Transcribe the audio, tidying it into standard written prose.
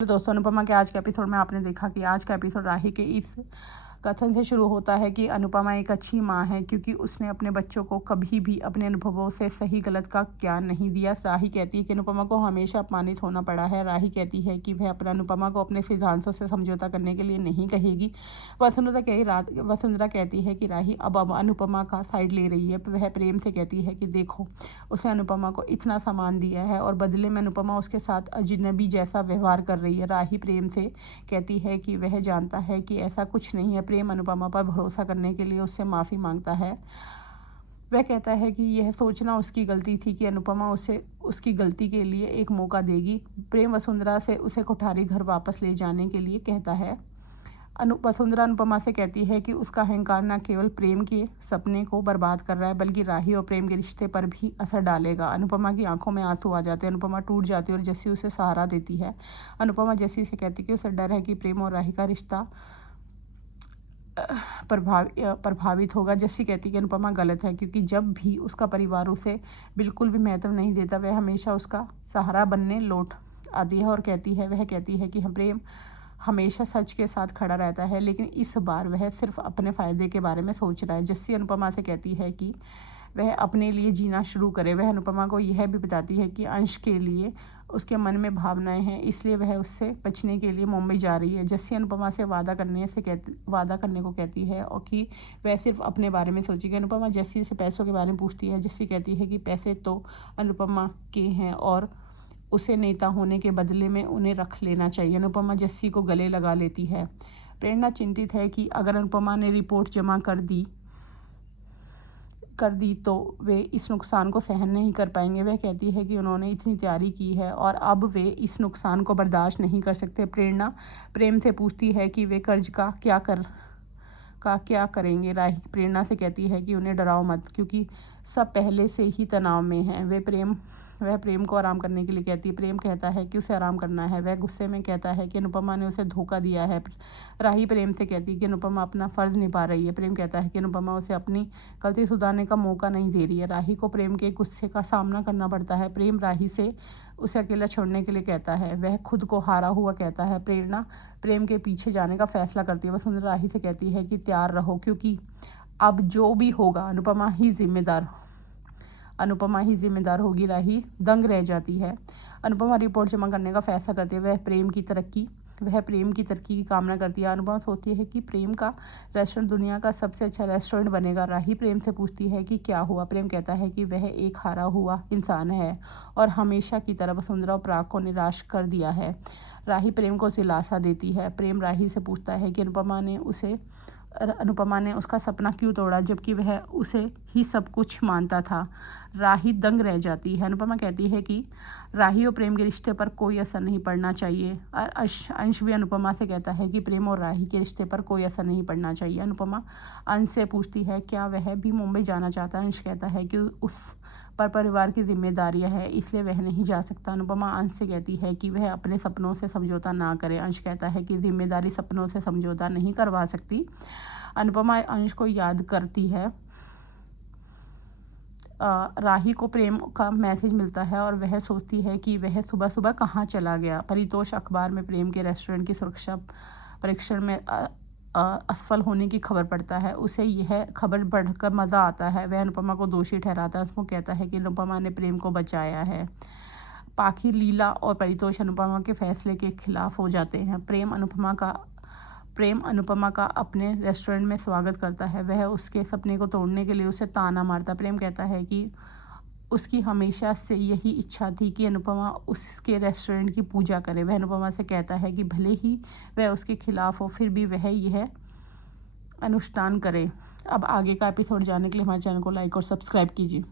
तो दोस्तों, अनुपमा के आज के एपिसोड में आपने देखा कि आज का एपिसोड राही के इस कथन से शुरू होता है कि अनुपमा एक अच्छी माँ है क्योंकि उसने अपने बच्चों को कभी भी अपने अनुभवों से सही गलत का ज्ञान नहीं दिया। राही कहती है कि अनुपमा को हमेशा अपमानित होना पड़ा है। राही कहती है कि वह अपना अनुपमा को अपने सिद्धांतों से समझौता करने के लिए नहीं कहेगी। वसुंधरा कहती है कि राही अब अनुपमा का साइड ले रही है। वह प्रेम से कहती है कि देखो, उसे अनुपमा को इतना सामान दिया है और बदले में अनुपमा उसके साथ अजनबी जैसा व्यवहार कर रही है। राही प्रेम से कहती है कि वह जानता है कि ऐसा कुछ नहीं है। प्रेम अनुपमा पर भरोसा करने के लिए उससे माफ़ी मांगता है। वह कहता है कि यह सोचना उसकी गलती थी कि अनुपमा उसे उसकी गलती के लिए एक मौका देगी। प्रेम वसुंधरा से उसे कोठारी घर वापस ले जाने के लिए कहता है। वसुंधरा अनुपमा से कहती है कि उसका अहंकार न केवल प्रेम के सपने को बर्बाद कर रहा है बल्कि राही और प्रेम के रिश्ते पर भी असर डालेगा। अनुपमा की आंखों में आंसू आ जाते हैं। अनुपमा टूट जाती है और जस्सी उसे सहारा देती है। अनुपमा जस्सी से कहती है कि उसे डर है कि प्रेम और राही का रिश्ता प्रभावित होगा। जस्सी कहती है कि अनुपमा गलत है क्योंकि जब भी उसका परिवार उसे बिल्कुल भी महत्व नहीं देता, वह हमेशा उसका सहारा बनने लौट आती है और वह कहती है कि प्रेम हमेशा सच के साथ खड़ा रहता है, लेकिन इस बार वह सिर्फ अपने फ़ायदे के बारे में सोच रहा है। जस्सी अनुपमा से कहती है कि वह अपने लिए जीना शुरू करे। वह अनुपमा को यह भी बताती है कि अंश के लिए उसके मन में भावनाएं हैं, इसलिए वह उससे बचने के लिए मुंबई जा रही है। जस्सी अनुपमा से वादा करने को कहती है और कि वह सिर्फ अपने बारे में सोचेगी। अनुपमा जस्सी से पैसों के बारे में पूछती है। जस्सी कहती है कि पैसे तो अनुपमा के हैं और उसे नेता होने के बदले में उन्हें रख लेना चाहिए। अनुपमा जस्सी को गले लगा लेती है। प्रेरणा चिंतित है कि अगर अनुपमा ने रिपोर्ट जमा कर दी तो वे इस नुकसान को सहन नहीं कर पाएंगे। वह कहती है कि उन्होंने इतनी तैयारी की है और अब वे इस नुकसान को बर्दाश्त नहीं कर सकते। प्रेरणा प्रेम से पूछती है कि वे कर्ज का क्या करेंगे। राही प्रेरणा से कहती है कि उन्हें डराओ मत क्योंकि सब पहले से ही तनाव में हैं। वह प्रेम को आराम करने के लिए कहती है। प्रेम कहता है कि उसे आराम करना है। वह गुस्से में कहता है कि अनुपमा ने उसे धोखा दिया है। राही प्रेम से कहती है कि अनुपमा अपना फ़र्ज़ निभा रही है। प्रेम कहता है कि अनुपमा उसे अपनी गलती सुधारने का मौका नहीं दे रही है। राही को प्रेम के गुस्से का सामना करना पड़ता है। प्रेम राही से उसे अकेला छोड़ने के लिए कहता है। वह खुद को हारा हुआ कहता है। प्रेरणा प्रेम के पीछे जाने का फैसला करती है। वसुंधरा राही से कहती है कि तैयार रहो क्योंकि अब जो भी होगा अनुपमा ही जिम्मेदार होगी। राही दंग रह जाती है। अनुपमा रिपोर्ट जमा करने का फैसला करते हुए वह प्रेम की तरक्की की कामना करती है। अनुपमा सोचती है कि प्रेम का रेस्टोरेंट दुनिया का सबसे अच्छा रेस्टोरेंट बनेगा। राही प्रेम से पूछती है कि क्या हुआ। प्रेम कहता है कि वह एक हारा हुआ इंसान है और हमेशा की तरह वसुंधरा और पराग को निराश कर दिया है। राही प्रेम को दिलासा देती है। प्रेम राही से पूछता है कि अनुपमा ने उसका सपना क्यों तोड़ा जबकि वह उसे ही सब कुछ मानता था। राही दंग रह जाती है। अनुपमा कहती है कि राही और प्रेम के रिश्ते पर कोई असर नहीं पड़ना चाहिए। अंश भी अनुपमा से कहता है कि प्रेम और राही के रिश्ते पर कोई असर नहीं पड़ना चाहिए। अनुपमा अंश से पूछती है क्या वह भी मुंबई जाना चाहता है। अंश कहता है कि उस पर परिवार की जिम्मेदारियां हैं, इसलिए वह नहीं जा सकता। अनुपमा अंश से कहती है कि वह अपने सपनों से समझौता ना करे। अंश कहता है कि जिम्मेदारी सपनों से समझौता नहीं करवा सकती। अनुपमा अंश को याद करती है। राही को प्रेम का मैसेज मिलता है और वह सोचती है कि वह सुबह सुबह कहाँ चला गया। परितोष अखबार में प्रेम के रेस्टोरेंट की सुरक्षा परीक्षण में असफल होने की खबर पढ़ता है। उसे यह खबर पढ़कर मज़ा आता है। वह अनुपमा को दोषी ठहराता है। उसको कहता है कि अनुपमा ने प्रेम को बचाया है। पाखी, लीला और परितोष अनुपमा के फैसले के खिलाफ हो जाते हैं। प्रेम अनुपमा का अपने रेस्टोरेंट में स्वागत करता है। वह उसके सपने को तोड़ने के लिए उसे ताना मारता। प्रेम कहता है कि उसकी हमेशा से यही इच्छा थी कि अनुपमा उसके रेस्टोरेंट की पूजा करे। वह अनुपमा से कहता है कि भले ही वह उसके खिलाफ हो फिर भी वह यह अनुष्ठान करे। अब आगे का एपिसोड जानने के लिए हमारे चैनल को लाइक और सब्सक्राइब कीजिए।